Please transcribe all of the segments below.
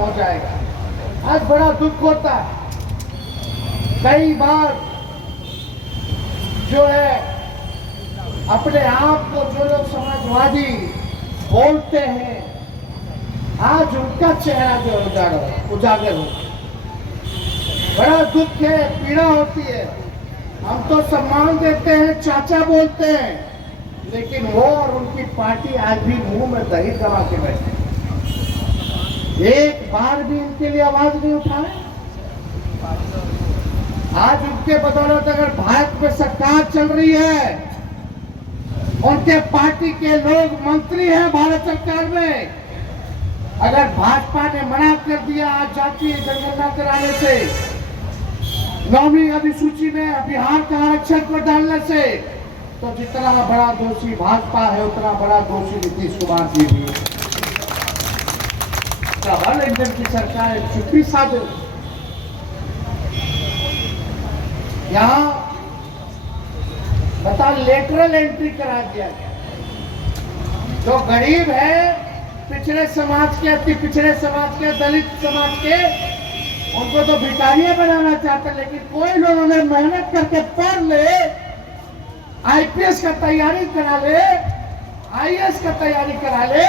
हो जाएगा। आज बड़ा दुख होता है, कई बार जो है अपने आप को जो लोग समाजवादी बोलते हैं, आज उनका चेहरा जो उजागर हो, बड़ा दुख है, पीड़ा होती है। हम तो सम्मान देते हैं, चाचा बोलते हैं, लेकिन वो और उनकी पार्टी आज भी मुंह में दही दबा के बैठे, एक बार भी इनके लिए आवाज नहीं उठाए। आज उनके बदौलत अगर भारत में सरकार चल रही है, उनके पार्टी के लोग मंत्री हैं भारत सरकार में, अगर भाजपा ने मना कर दिया आज जातीय जनगणना कराने से, 9वीं अधिसूची में बिहार का आरक्षण को डालने से, तो जितना बड़ा दोषी भाजपा है उतना बड़ा दोषी नीतीश कुमार जी भी है। डबल इंजन की सरकार चुप्पी साधे। यहाँ बता लेटरल एंट्री करा दिया गया। जो गरीब है, पिछड़े समाज के, अति पिछड़े समाज के, दलित समाज के, उनको तो भिखारियां बनाना चाहते, लेकिन कोई लोग उन्हें मेहनत करके पढ़ ले, आईपीएस का तैयारी करा ले, आईएएस का तैयारी करा ले,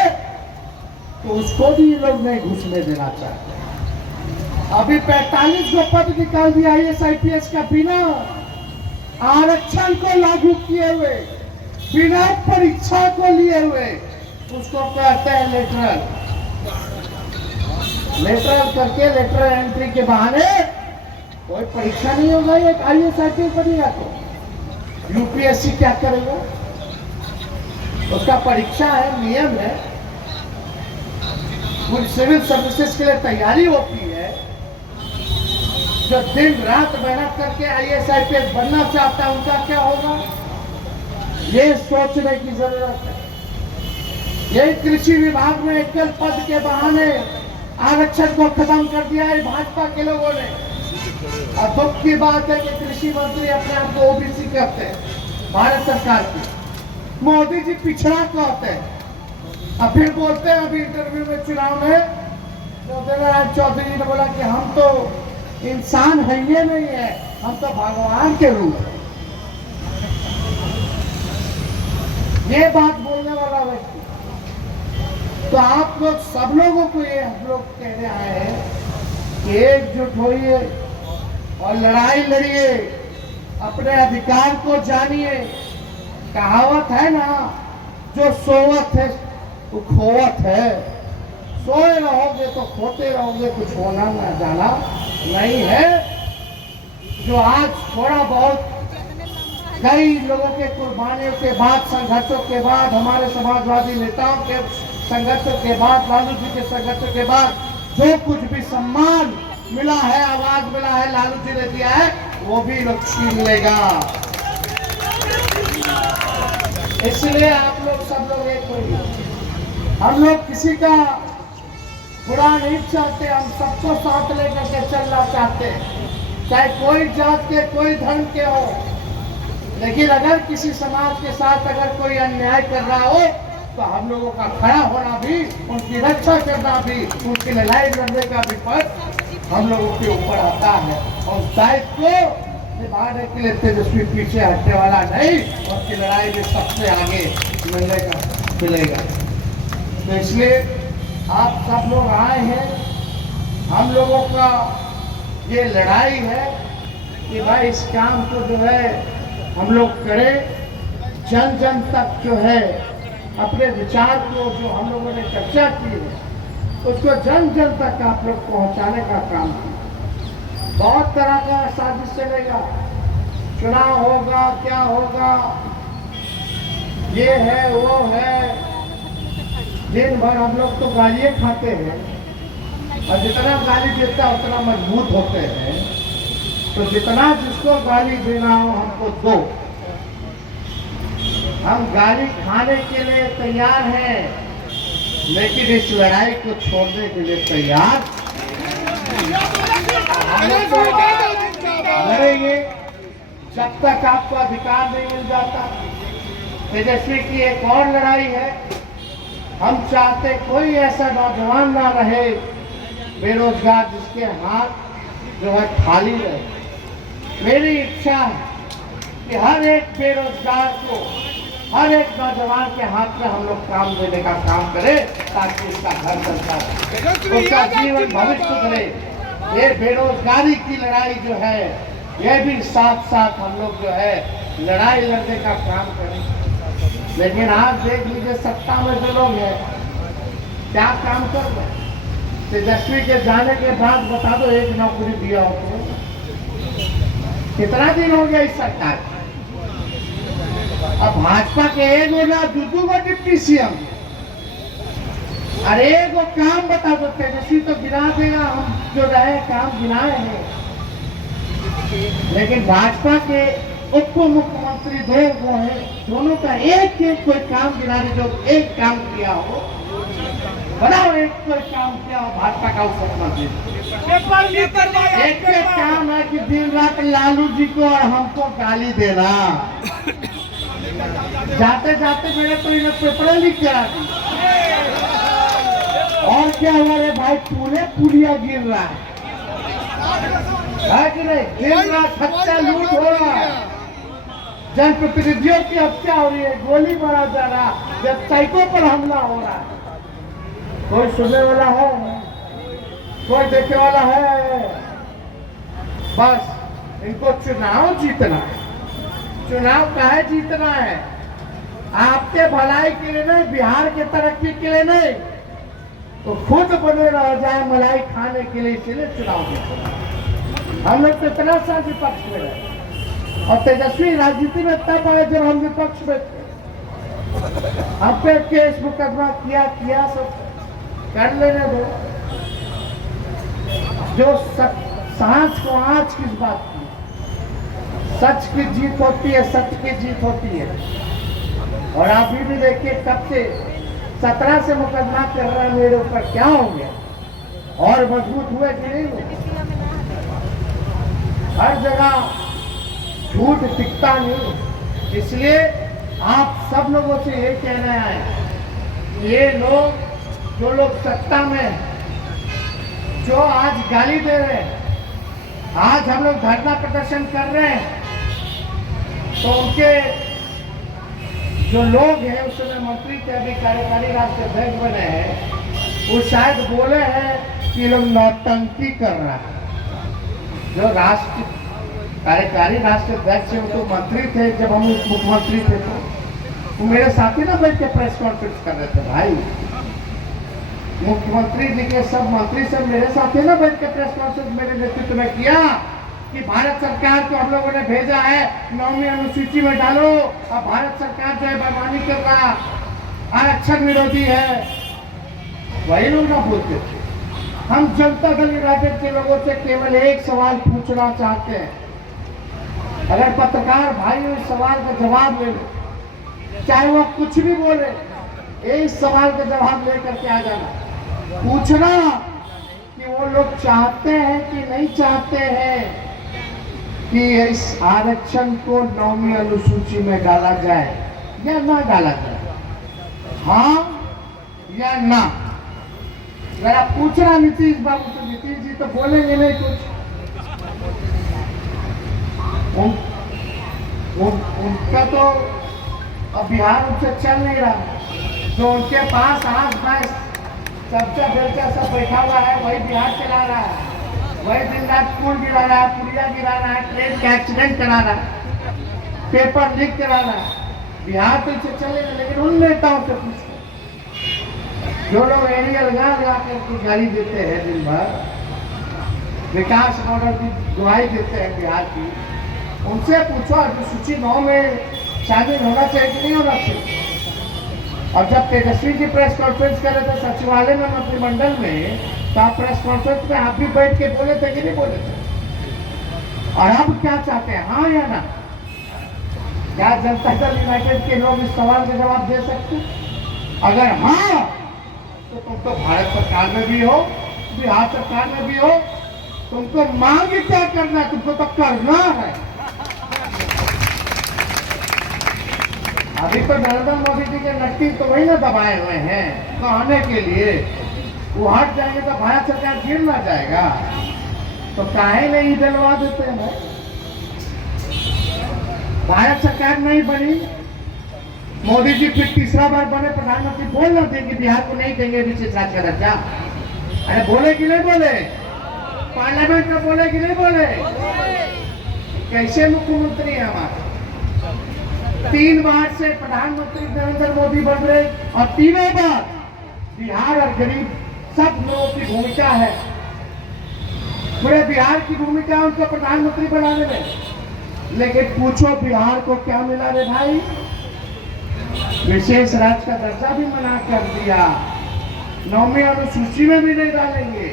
तो उसको भी ये लोग नहीं घुसने देना चाहते। अभी 45 को पद निकाल दिया आईएएस आईपीएस का, बिना आरक्षण को लागू किए हुए, बिना परीक्षा को लिए हुए, उसको कहते हैं लेटरल। लेटरल करके लेटरल एंट्री के बहाने कोई परीक्षा नहीं होगा, ये आईएएस आईपीएस बनेगा तो यूपीएससी क्या करेगा? उसका परीक्षा है, नियम है, कुछ सिविल सर्विसेज के लिए तैयारी होती है। जो दिन रात मेहनत करके आईएएस आईपीएस बनना चाहता है, उनका क्या होगा, ये सोचने की जरूरत है। यही कृषि विभाग में एकल पद के बहाने आरक्षण को खत्म कर दिया है भाजपा के लोगों ने। और दुख की बात है कि कृषि मंत्री अपने आप को ओबीसी कहते हैं भारत सरकार की, मोदी जी पिछड़ा कहते हैं। अब फिर बोलते हैं अभी इंटरव्यू में चुनाव में ज्योतिरादित्य चौधरी ने बोला कि हम तो इंसान है ये नहीं है, हम तो भगवान के रूप हैं। ये बात बोलने वाला व्यक्ति, तो आप लोग सब लोगों को ये हम लोग कहने आए हैं कि एकजुट होइए और लड़ाई लड़िए, अपने अधिकार को जानिए। कहावत है ना, जो सोवत है वो खोवत है, सोए रहोगे तो खोते रहोगे, कुछ होना ना जाना नहीं है। जो आज थोड़ा बहुत कई लोगों के कुर्बानियों के बाद, संघर्षों के बाद, हमारे समाजवादी नेताओं के संघर्षों के बाद, लालू जी के संघर्षों के बाद जो कुछ भी सम्मान मिला है, आवाज मिला है, लालू जी ने दिया है, वो भी लोग छीन लेगा। इसलिए आप लोग सब लोग एक होइए। हम लोग किसी का बुरा नहीं चाहते, हम सबको साथ लेकर के चलना चाहते हैं, चाहे कोई जात के, कोई धर्म के हो। लेकिन अगर किसी समाज के साथ अगर कोई अन्याय कर रहा हो, तो हम लोगों का खड़ा होना भी, उनकी रक्षा करना भी, उनकी लड़ाई लड़ने का भी पद हम लोगों के ऊपर आता है। और दायित्व को निभाने के लिए तेजस्वी पीछे हटने वाला नहीं, उनकी लड़ाई में सबसे आगे मिलेगा। तो इसलिए आप सब लोग आए हैं, हम लोगों का ये लड़ाई है कि भाई इस काम को जो है हम लोग करें, जन जन तक जो है अपने विचार को, जो हम लोगों ने चर्चा की है, उसको जन जन तक आप लोग पहुंचाने का काम किया। बहुत तरह का साजिश चलेगा, चुनाव होगा, क्या होगा, ये है वो है, दिन भर हम लोग तो गालियाँ खाते हैं, और जितना गाली देता है उतना मजबूत होते हैं। तो जितना जिसको गाली देना हो हमको दो, हम गाली खाने के लिए तैयार हैं, लेकिन इस लड़ाई को छोड़ने के लिए तैयार लड़ेंगे जब तक आपको अधिकार नहीं मिल जाता। तेजस्वी की एक और लड़ाई है, हम चाहते कोई ऐसा नौजवान ना रहे बेरोजगार जिसके हाथ जो है खाली रहे। मेरी इच्छा है कि हर एक बेरोजगार को, हर एक नौजवान के हाथ में हम लोग काम देने का काम करें, ताकि उसका घर चलता रहे, उसका जीवन भविष्य सुधरे। ये बेरोजगारी की लड़ाई जो है, यह भी साथ साथ हम लोग जो है लड़ाई लड़ने का काम करें। लेकिन आज देख लीजिए, सत्ता में जो लोग हैं क्या काम कर रहे हैं। तेजस्वी के जाने के बाद बता दो, एक नौकरी दिया हो तो कितना दिन हो गया इस सरकार। अब भाजपा के एक ना दूसू को डिप्टी सीएम, अरे वो काम बता दो। तेजस्वी तो गिरा देगा, हम जो रहे काम गिनाए हैं। लेकिन भाजपा के उप मुख्यमंत्री दो वो है, दोनों का एक एक कोई काम गिना दे, जो एक काम किया हो, बनाओ एक कोई काम किया हो भाजपा का उप मुख्यमंत्री। एक काम है कि दिन रात लालू जी को और हमको गाली देना। जाते जाते मेरे तो इन्हें पेपर लिख करा दी। और क्या हुआ रे भाई, पुलिया गिर रहा है कि नहीं? दिन रात हत्या लूट हो रहा है, जनप्रतिनिधियों की हत्या हो रही है, गोली मारा जा रहा है, वेबसाइटों पर हमला हो रहा है। कोई सुनने वाला है? कोई देखने वाला है? बस इनको चुनाव जीतना है। चुनाव काहे जीतना है? आपके भलाई के लिए नहीं, बिहार के तरक्की के लिए नहीं, तो खुद बने रह जाए मलाई खाने के लिए, इसलिए चुनाव जीतना। हम लोग तो इतना सा विपक्ष में रहे, और तेजस्वी राजनीति में तब आए जब हम विपक्ष में थे। हम पे केस मुकदमा किया सब कर लेने दो। जो सांस को आज किस बात की, सच की जीत होती है, सच की जीत होती है। और अभी भी देखिए, कब से 17 से मुकदमा कर रहा है मेरे ऊपर, क्या हो गया? और मजबूत हुए कि नहीं हुए? हर जगह झूठ टिकता नहीं। इसलिए आप सब लोगों से ये कहना है, ये लोग जो लोग सत्ता में, जो आज गाली दे रहे हैं, आज हम लोग धरना प्रदर्शन कर रहे हैं, तो उनके जो लोग हैं, उस समय मंत्री थे, अभी कार्यकारी राष्ट्रीय अध्यक्ष बने हैं, वो शायद बोले हैं कि लोग नौटंकी कर रहा है। जो कार्यकारी राष्ट्रीय अध्यक्ष है, वो तो मंत्री थे जब हम मुख्यमंत्री थे, तो मेरे साथी ना बैठ के प्रेस कॉन्फ्रेंस कर रहे थे भाई। मुख्यमंत्री जी के सब मंत्री सब मेरे साथ ही ना बैठ के प्रेस कॉन्फ्रेंस मेरे नेतृत्व में किया कि भारत सरकार को हम लोगों ने भेजा है 9वीं अनुसूची में डालो, और भारत सरकार जो है बेईमानी कर रहा, आरक्षण विरोधी है। वही लोग ना बोलते थे। हम जनता दल यूनाइटेड के लोगों से केवल एक सवाल पूछना चाहते हैं, अगर पत्रकार भाई इस सवाल का जवाब ले, चाहे वो कुछ भी बोले, इस सवाल का जवाब लेकर के आ जाना। पूछना कि वो लोग चाहते हैं कि नहीं चाहते हैं कि इस आरक्षण को 9वीं अनुसूची में डाला जाए या ना डाला जाए, हाँ या ना। जरा पूछना नीतीश बाबू से। नीतीश जी तो बोलेंगे नहीं कुछ, उनका तो अब बिहार उनसे चल नहीं रहा। जो उनके पास आज पास चर्चा चर्चा सब बैठा हुआ है, वही बिहार चला रहा है, वही दिन रात पुल गिरा रहा है, पुलिया गिरा रहा है, ट्रेन का एक्सीडेंट करा रहा है, पेपर लीक करा रहा है। बिहार तो इसे चलेगा, लेकिन उन नेताओं से पूछो जो लोग एरिया लगा करके गाली देते हैं, दिन भर विकास मॉडल की दुहाई देते हैं बिहार की, उनसे पूछो अनुसूची 9 में शामिल होना चाहिए कि नहीं होना चाहिए। और जब तेजस्वी जी प्रेस कॉन्फ्रेंस कर रहे थे सचिवालय में, मंत्रिमंडल में, तो आप प्रेस कॉन्फ्रेंस में आप भी बैठ के बोले थे कि नहीं बोले थे? और अब क्या चाहते हैं, हाँ या ना? क्या जनता दल यूनाइटेड के लोग इस सवाल का जवाब दे सकते? अगर हाँ, तो तुम तो भारत सरकार में भी हो, बिहार सरकार में भी हो, तुमको मांग क्या करना, तुमको तो करना है। अभी तो नरेंद्र मोदी जी के नट्टी तो वही ना दबाए हुए हैं कहने के लिए वो हट जाएंगे तो भारत सरकार गिर ना जाएगा। तो काहे नहीं डलवा देते हैं? भारत सरकार नहीं बनी, मोदी जी फिर तीसरा बार बने प्रधानमंत्री, बोल ना देंगे बिहार को नहीं देंगे विशेष राज्य का दर्जा? अरे बोले कि नहीं बोले? पार्लियामेंट में बोले कि नहीं बोले? कैसे मुख्यमंत्री है हमारे? 3 बार से प्रधानमंत्री नरेंद्र मोदी बन रहे और तीनों बार बिहार और गरीब सब लोगों की भूमिका है, पूरे बिहार की भूमिका है उनको प्रधानमंत्री बनाने में। लेकिन पूछो बिहार को क्या मिला रे भाई? विशेष राज्य का दर्जा भी मना कर दिया, 9वीं अनुसूची में भी नहीं डालेंगे,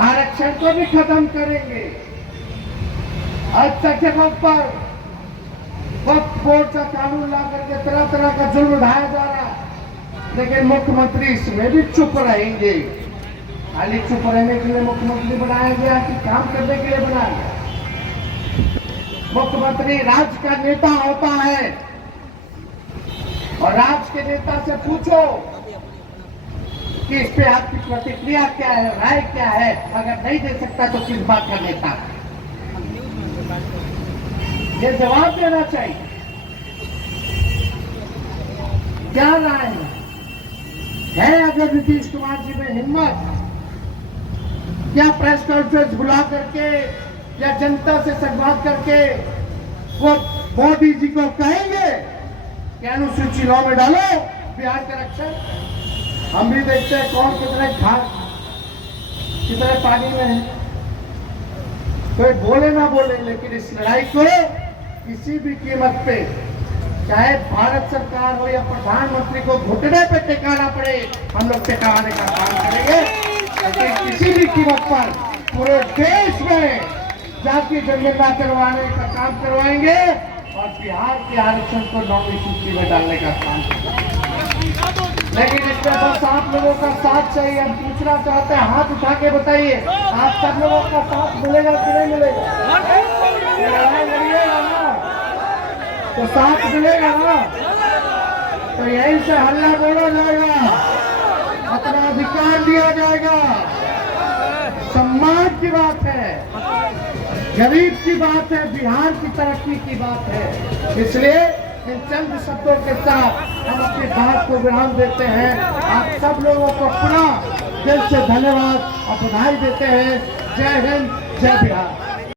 आरक्षण को भी खत्म करेंगे। आज तक के पर वक्त बोर्ड का कानून ला करके तरह तरह का जुल्म उठाया जा रहा है, लेकिन मुख्यमंत्री इसमें भी चुप रहेंगे। खाली चुप रहने के लिए मुख्यमंत्री बनाया गया कि काम करने के लिए बनाया गया? मुख्यमंत्री राज्य का नेता होता है और राज्य के नेता से पूछो कि इस पे आपकी प्रतिक्रिया क्या है, राय क्या है। अगर नहीं दे सकता तो किस बात का नेता? ये जवाब देना चाहिए। क्या राय है अगर नीतीश कुमार जी में हिम्मत, क्या प्रेस कॉन्फ्रेंस बुला करके या जनता से संवाद करके वो मोदी जी को कहेंगे कि अनुसूची 9 में डालो बिहार के रक्षण? हम भी देखते हैं कौन कितने पानी में है। कोई बोले ना बोले, लेकिन इस लड़ाई को किसी भी कीमत पे, चाहे भारत सरकार हो या प्रधानमंत्री को घुटने पे टिकाना पड़े, हम लोग टिकाने का काम करेंगे। लेकिन किसी भी कीमत पर पूरे देश में जाति जनगणना करवाने का काम करवाएंगे और बिहार के आरक्षण को 9वीं सूची में डालने का काम करेंगे। लेकिन इसमें बस आप लोगों का साथ चाहिए। हम पूछना चाहते हैं, हाथ उठा के बताइए, आप सब लोगों का साथ मिलेगा कि नहीं मिलेगा? लड़ाई लड़िएगा ना तो साथ मिलेगा ना? तो यहीं से हल्ला बोला जाएगा, अपना अधिकार दिया जाएगा। सम्मान की बात है, गरीब की बात है, बिहार की तरक्की की बात है। इसलिए इन चंद शब्दों के साथ हम अपनी बात को विराम देते हैं। आप सब लोगों को पुनः दिल से धन्यवाद और बधाई देते हैं। जय हिंद, जय बिहार।